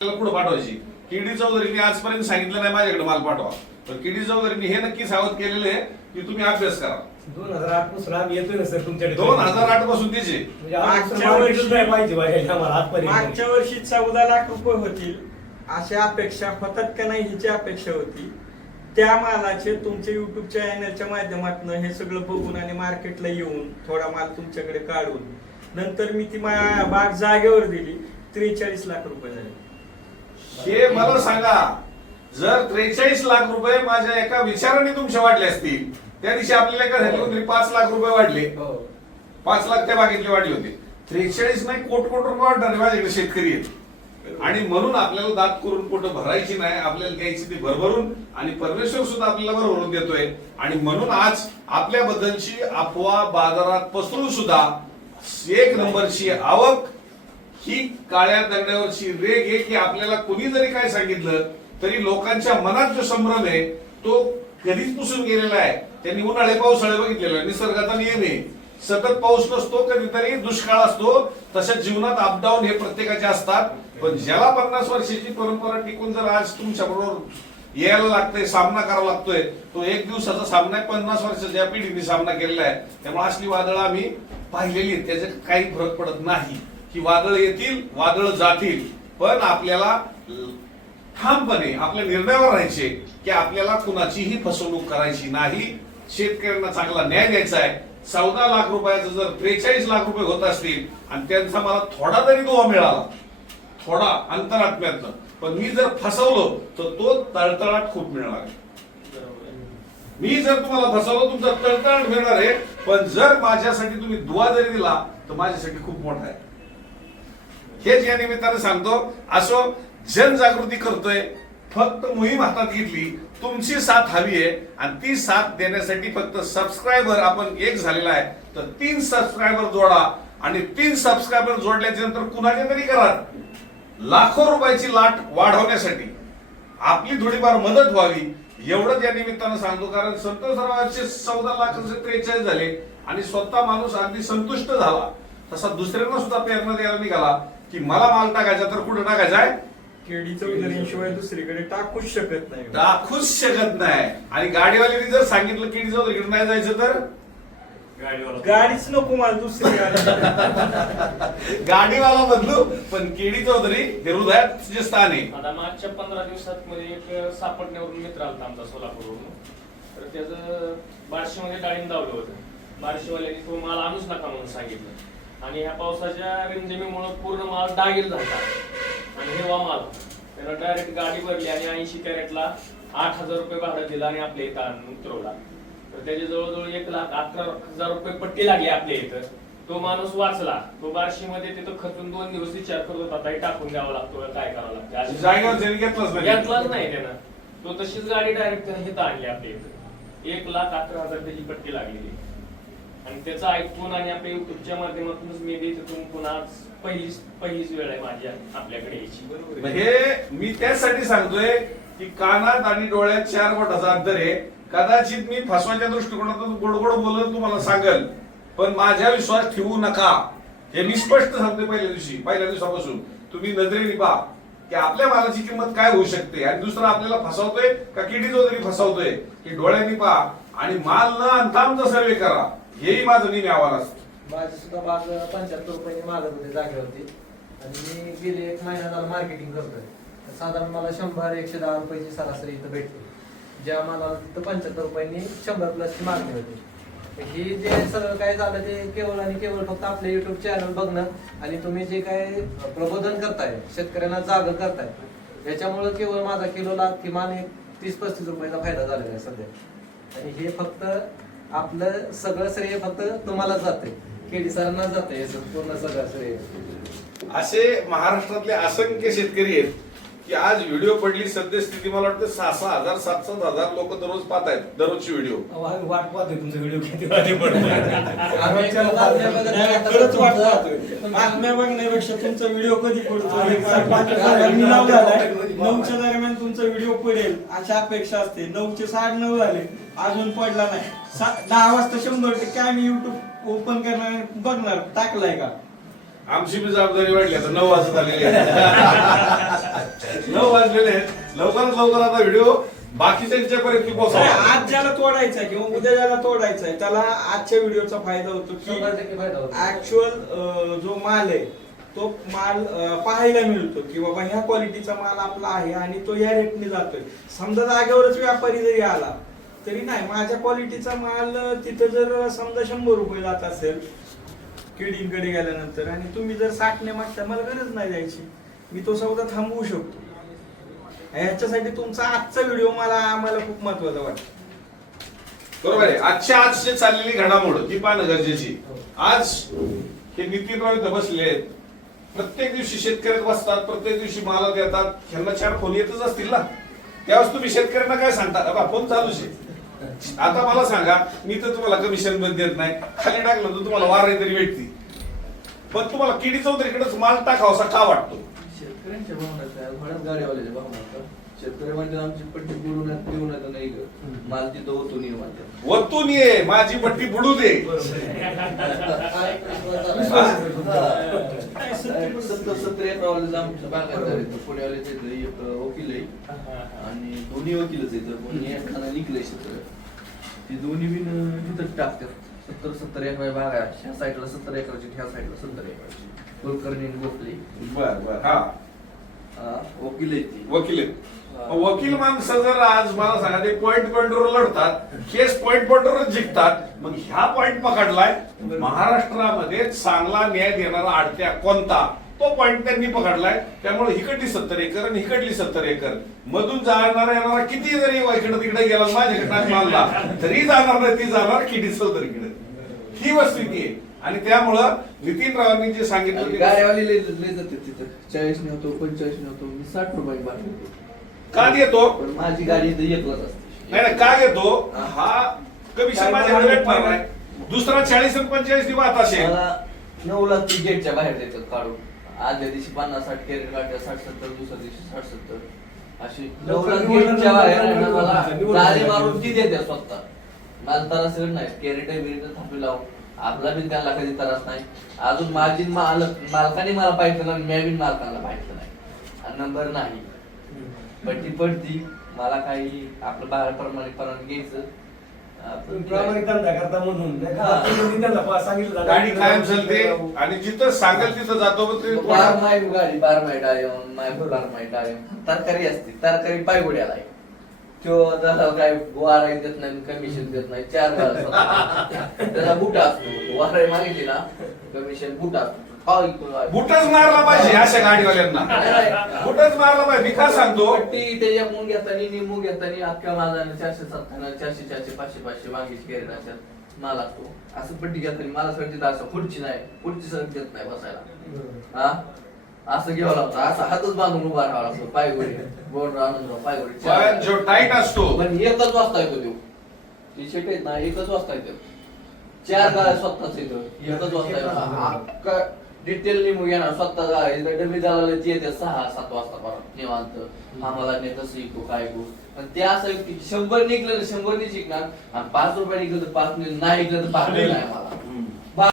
पुढे पाठवायची. किडी चौधरीने आजपर्यंत सांगितलं नाही माझ्याकडे माल पाठवा. पण किडी चौधरीने हे नक्की सावध केलेले आहे की तुम्ही अभ्यास करा. दोन हजार आठपासून आम्ही येतोय ना सर तुमच्याकडे. दोन हजार आठपासून तिचे. म्हणजे आम्ही मागच्या वर्षी- नाही पाहिजे बाहेर आम्हाला आजपर्यंत. मागच्या वर्षी चौदा लाख रुपये होतील. अशा अपेक्षा होतात का नाही हिची अपेक्षा होती. त्या मालाचे तुमच्या युट्यूब चॅनलच्या माध्यमातून हे सगळं बघून आणि मार्केटला येऊन थोडा माल तुमच्याकडे काढून नंतर मी ती मा- बाग जागेवर दिली. त्रेचाळीस लाख रुपये झाले. हे मला सांगा जर त्रेचाळीस लाख रुपये माझ्या एका विचाराने तुमचे वाढले असतील त्या दिवशी आपल्याला एका पाच लाख रुपये वाढले. हो. पाच लाख त्या बागेतले वाढले होते. त्रेचाळीस नाही कोट कोट रुपये वाढणार माझ्याकडे शेतकरी आहेत. आणि म्हणून आपल्याला दात करून पोटं भरायची नाही आपल्याला द्यायची ती भरभरून आणि परमेश्वर सुद्धा आपल्याला भरभरून देतोय. आणि म्हणून आज आपल्याबद्दलची अफवा बाजारात पसरून सुद्धा एक नंबरची आवक ही काळ्या दंड्यावरची रेग आहे की आपल्याला कोणी जरी काय सांगितलं तरी लोकांच्या मनात जो संभ्रम आहे तो कधीच पुसून गेलेला आहे. त्यांनी उन्हाळे पावसाळे बघितलेला निसर्गाचा नियम आहे. सतत पाऊस नसतो कधीतरी दुष्काळ असतो. तशा जीवनात अपडाऊन हे प्रत्येकाचे असतात. पण ज्याला पन्नास वर्षाची परंपरा टिकून जर आज तुमच्या बरोबर यायला लागतंय सामना करावा लागतोय तो एक दिवसाचा सामना आहे. पन्नास वर्षाच्या पिढीने सामना केलेला आहे. त्यामुळे असली वादळं आम्ही पाहिलेली आहेत. त्याचे काही फरक पडत नाही. की वादळ येतील वादळ जातील. पण आपल्याला ठामपणे आपल्या निर्णयावर राहायचे की आपल्याला कुणाचीही फसवणूक करायची नाही. शेतकऱ्यांना चांगला न्याय द्यायचा आहे. चौदा लाख रुपयाचं जर त्रेचाळीस लाख रुपये होत असतील आणि त्यांचा मला थोडा तरी दुवा मिळाला थोडा अंतरात्म्यातनं. पण मी जर फसवलो तर तो तळतळाट खूप मिळणार आहे. मी जर तुम्हाला फसवलं तुमचा तळतळाट मिळणार आहे. पण जर माझ्यासाठी तुम्ही दुवा जरी दिला तर माझ्यासाठी खूप मोठा आहे. हेच या निमित्तानं सांगतो असो जनजागृती करतोय फक्त मोहीम हातात घेतली तुमची साथ हवी आहे आणि ती साथ देण्यासाठी फक्त सबस्क्रायबर आपण एक झालेला आहे तर तीन सबस्क्रायबर जोडा आणि तीन सबस्क्रायबर जोडल्याच्या नंतर कुणाच्या तरी करा लाखो रुपयाची लाट वाढवण्यासाठी आपली थोडीफार मदत व्हावी एवढंच या निमित्तानं सांगतो कारण संतोषरावाचे चौदा लाखाचे त्रेचाळीस झाले आणि स्वतः माणूस अगदी संतुष्ट झाला तसा दुसऱ्यांना सुद्धा प्रेरणा द्यायला निघाला की मला माल टाकायचा तर कुठं टाकायचा आहे? केडी चौधरीशिवाय दुसरीकडे टाकूच शकत नाही. टाकूच शकत नाही. आणि गाडीवाल्याने जर सांगितलं की चौधरीकडे नाही जायचं तर? गाडीच नको मला दुसरी गाडी. गाडीवाला बदलू पण केडी चौधरी हे हृदयात जे स्थान आहे. आता मागच्या पंधरा दिवसात मध्ये एक सापडण्यावरून मित्र आलता आमचा सोलापूरवरून. तर त्याचं बार्शीमध्ये डाळिंब लावलं होतं. बार्शीवाल्यांनी तो माल आणूच नका म्हणून सांगितलं. आणि ह्या पावसाच्या रिमझिमीमुळे पूर्ण माल डागील झाला. आणि हिरवा माल. त्यानं डायरेक्ट गाडी भरली आणि ऐंशी कॅरेटला आठ हजार रुपये भाडं दिलं आणि आपल्या इथं आणून उतरवला. तर त्याची जवळजवळ एक लाख अकरा हजार रुपये पट्टी लागली आपल्या इथं. तो माणूस वाचला. तो बार्शीमध्ये तिथं खचून दोन दिवस विचार करत होता ताई टाकून द्यावा लागतो काय करावं लागतं? घेतलाच नाही. त्यानं. तो तशीच गाडी डायरेक्ट हिथं आणली आपल्या इथं. एक लाख अकरा हजार त्याची पट्टी लागलेली. आणि त्याचं ऐकून आणि आपल्या युट्यूबच्या माध्यमातूनच मी बी तिथून पुन्हा पहिलीच पहिलीच वेळ आहे माझी आपल्याकडे यायची. बरोबर. मग आहे. हे मी त्यासाठी सांगतोय की कानात आणि डोळ्यात चार बोटाचा अंतर आहे. कदाचित मी फसवाच्या दृष्टिकोनातून गोड गोड बोलत तुम्हाला सांगल पण माझ्या विश्वास ठेवू नका. हे मी स्पष्ट सांगतोय पहिल्या दिवशी पहिल्या दिवसापासून. तुम्ही नजरेने पहा की आपल्या मालाची किंमत काय होऊ शकते? आणि दुसरं आपल्याला फसवतोय का किडी जो तरी फसवतोय? की डोळ्यांनी पहा आणि माल न आणता आमचा सर्वे करा. हेही माझं नेहमी आव्हान असतं. माझी सुद्धा बाग पंच्याहत्तर रुपयाने मागत होते जागेवरती. आणि मी गेले एक महिना झाला मार्केटिंग करतोय. तर साधारण मला शंभर एकशे दहा रुपयाची सरासरी इथं भेटते ज्या मला तिथं पंच्याहत्तर रुपयांनी शंभर प्लसची मागणी होती. तर हे जे सगळं काय झालं ते केवळ आणि केवळ फक्त आपले युट्यूब चॅनल बघणं आणि तुम्ही जे काय प्रबोधन करताय शेतकऱ्यांना जाग करताय याच्यामुळे केवळ माझा किलोला किमान एक तीस पस्तीस रुपयाचा फायदा झालेला आहे सध्या. आणि हे फक्त आपलं सगळं श्रेय फक्त तुम्हालाच जाते केडी सरांना जाते हे पूर्ण सगळं श्रेय. असे महाराष्ट्रातले असंख्य शेतकरी आहेत की आज व्हिडिओ पडली सद्यस्थिती मला वाटतं सहा सहा हजार सात सात हजार लोक दररोज पाहत आहेत दररोजची व्हिडिओ. वाट पाहतोय तुमचा व्हिडिओ किती वाटे बातम्या बघण्यापेक्षा तुमचा व्हिडिओ कधी पडतो नऊच्या दरम्यान तुमचा व्हिडिओ पडेल अशी अपेक्षा असते. नऊचे साडे नऊ झाले अजून पडला नाही. दहा वाजता शंभर टक्के आम्ही युट्यूब ओपन करणार बघणार. टाकलाय का? आमची बी जबाबदारी वाढली आता नऊ वाजत आलेले आहेत. नऊ वाजलेले आहेत. लवकरात लवकर आता व्हिडिओ बाकीच्या पर्यंत नाही, पोहोचवा. आज ज्याला तोडायचा आहे किंवा उद्या ज्याला तोडायचा आहे त्याला आजच्या व्हिडिओचा फायदा होतो की. ऍक्च्युअल जो माल आहे तो माल पाहायला मिळतो की बाबा ह्या क्वालिटीचा माल आपला आहे आणि तो या रेटने जातोय. समजा जागेवरच व्यापारी जरी आला तरी नाही. माझ्या क्वालिटीचा माल तिथं जर समजा शंभर रुपये जात असेल किडींकडे गेल्यानंतर आणि तुम्ही जर साठने मागता मला गरज नाही द्यायची. मी तो सौदा थांबवू शकतो. ह्याच्यासाठी तुमचा आजचा व्हिडिओ मला आम्हाला खूप महत्त्वाचा वाटतो. बरोबर आहे. आजच्या आज जे चाललेली घडामोड ती पाहणं गरजेची. आज हे नीती इथं बसले आहेत प्रत्येक दिवशी शेतकऱ्यात बसतात प्रत्येक दिवशी मालक येतात ह्यांना चार फोन येतच असतील ना? त्यावेळेस तुम्ही शेतकऱ्यांना काय सांगता? बा फोन चालूच आहे. आता मला सांगा मी तर तुम्हाला कमिशन पण देत नाही. खाली टाकलं तर तुम्हाला वारे तरी भेटते पण तुम्हाला किडी चौधरीकडेच माल टाकावासा का वाटतो. शेतकऱ्यांच्या भावना गाडीवाल्याच्या भावना शेतकरी म्हणजे आमची पट्टी बुडून देऊन येतं नाही ग. माल तिथं होतो नाही म्हणतात. वतून ये माझी पट्टी बुडू दे. हा एक. सत्तर सत्तर एकरावाले आमच्या बागायत झाले पुण्यावाले एक वकील आहे. आणि दोन्ही वकीलच आहेत कोणी एखादा निघलंय क्षेत्र ती दोन्ही बी न तिथंच टाकतात. सत्तर सत्तर एकर बाग आहे ह्या साईडला सत्तर एकराची ह्या साईडला सत्तर एकराची कुलकर्णी आणि गोखले बर बर. हा. हा, वकील आहेत ती. वकील आहेत. वकील माणसं जर आज मला सांगा ते पॉइंट पॉइंटवर लढतात केस पॉइंट पॉइंटवरच जिंकतात मग ह्या पॉइंट पकडलाय महाराष्ट्रामध्ये चांगला न्याय देणारा आडत्या कोणता? तो पॉइंट त्यांनी पकडलाय. त्यामुळे हिकडली सत्तर एकर आणि हिकडली सत्तर एकर. मधून जाणारा येणारा किती जरी इकडे तिकडे गेला माझ्याकडे मानला तरी जाणार नाही ती जाणार किती सत्तरीकडे ही वस्तुस्थिती आहे. आणि त्यामुळं नितीन रावांनी जे सांगितलं चाळीस नव्हतो पंचेचाळीस नव्हतो मी साठ रुपये का पण माझी गाडी इथं एकलाच असते. नाही नाही काय घेतो? हा. कमिशन काय माझ्याकडे मला भेटणार नाही. दुसरा चाळीस आणि पंचेचाळीस दिवस असेल मला नऊ लाख ती गेटच्या बाहेर देतात काढून. आदल्या दिवशी पन्नास साठ कॅरेट काढतात साठ सत्तर दुसऱ्या दिवशी साठ सत्तर. अशी नऊ लाख गेटच्या बाहेर आहे ना मला गाडी मारून ती देते स्वतः. मला त्रास नाही. कॅरेट बिरेट थांबी लावून. आपला बी त्याला कधी त्रास नाही. अजून माझी मालक मालकाने मला पाहिजे नाही मी बी मालकाला पाहिजे नाही. आणि नंबर नाही. पट्टी पडती मला काही आपलं बाहेर प्रमाणिकपणाने घ्यायचं. आपण प्रामाणिक धंदा करता म्हणून. नाही का? हा. तुम्ही त्यांना पा- सांगितलं गाडी कायम चालते आणि जिथं सांगेल तिथं जातो पण ते बार माय गाडी बार माय डाळी माय बार माय डाळी तरकारी असते तरकारी पायगुड्याला आहे तो त्याला काय वाराई देत नाही कमिशन देत नाही चार वेळा त्याला बुट असतो. वाराई मागितली ना कमिशन बुट असतो. बुटच मारला पाहिजे अशा गाडीवाल्यांना. बुटच मारला पाहिजे. मी काय सांगतो. पट्टी त्याच्या मुंग घेतानी निमून घेतानी अख्ख्या माझ्याने चारशे सत्त्याण्णव चारशे चारशे पाचशे पाचशे मागीची असतात मला असतो. असं पट्टी घेतानी मला सगळं असं खुर्ची नाही. खुर्ची सगळं देत नाही बसायला. हा? असं घ्यावं लागतं. असं हातच बांधून उभा राहावा लागतो. पायगोडी बोर्ड आनंदराव पायगोडी पण जो टाईट असतो. पण एकच वाजता येतो देऊ टी शर्ट आहेत ना एकच वाजता येतो चार गाड्या स्वतःच येतो एकच वाजता येतो डिटेल निघून येणार स्वतः गाडी डबी झाला ती येते सहा सात वाजता परत निवांत. आम्हाला नाही तसं इको काय इको पण ते असं की शंभर निघलं तर शंभर नाही शिकणार आणि पाच रुपये निघलं तर पाच नाही नाही निघलं तर पाच नाही. मला.